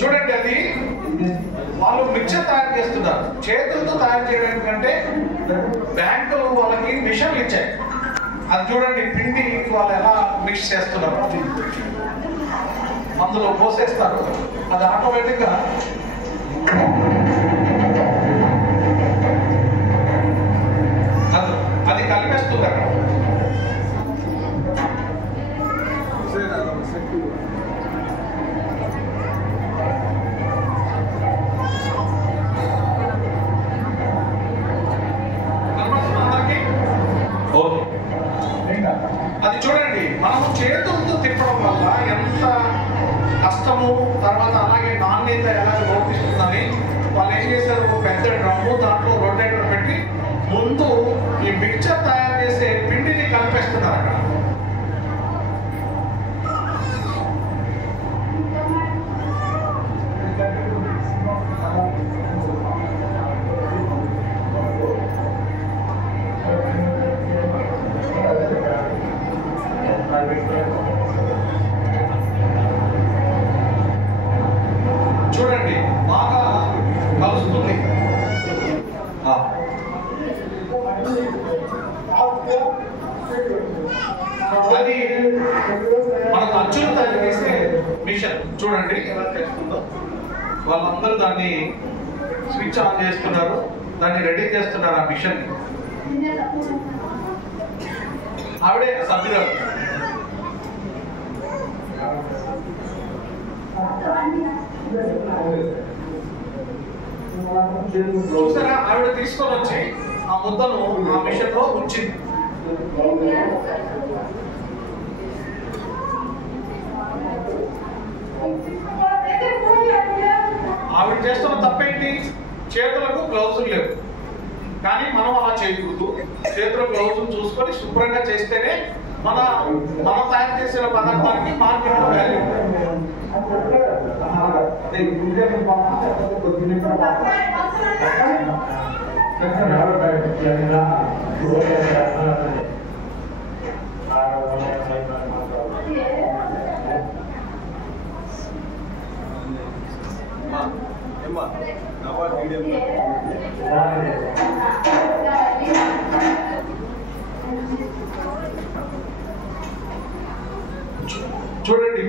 చూడండి, అది వాళ్ళు మిక్చర్ తయారు చేస్తున్నారు. చేతులతో తయారు చేయడం కంటే బ్యాంకులు వాళ్ళకి మిషన్లు ఇచ్చాయి. అది చూడండి, పిండి వాళ్ళు ఎలా మిక్స్ చేస్తున్నారు. అందులో పోసేస్తారు, అది ఆటోమేటిక్గా అది కలిపేస్తుంది అక్కడ. అది చూడండి, మనము చేతులతో తిప్పడం వల్ల ఎంత కష్టము, తర్వాత అలాగే నాణ్యత ఎలా లోపిస్తుందని వాళ్ళు ఏం చేశారు, పెద్ద డ్రమ్ము దాంట్లో రొటేటర్ పెట్టి ముందు ఈ మిక్చర్ తయారు చేసే పిండిని కలిపేస్తున్నారు అక్కడ. చూడండి, బాగా కలుస్తుంది. అది మనకు అచ్చులు తయారు చేసే మిషన్. చూడండి ఎలా చేస్తుందో. వాళ్ళందరూ దాన్ని స్విచ్ ఆన్ చేస్తున్నారు, దాన్ని రెడీ చేస్తున్నారు ఆ మిషన్. ఆవిడే సభ్యురాలు. చూసారా, ఆవిడ తీసుకొని వచ్చి ఆ ముద్దను ఆ మిషన్ లో ఉంచింది. ఆవిడ చేస్తున్న తప్పేంటి, చేతులకు గ్లౌజులు లేవు. కానీ మనం అలా చేయకూడదు. చేతుల గ్లౌజులు చూసుకొని శుభ్రంగా చేస్తేనే మనం తయారు చేసిన పదార్థానికి మార్కెట్లో వాల్యూ. చూడండి.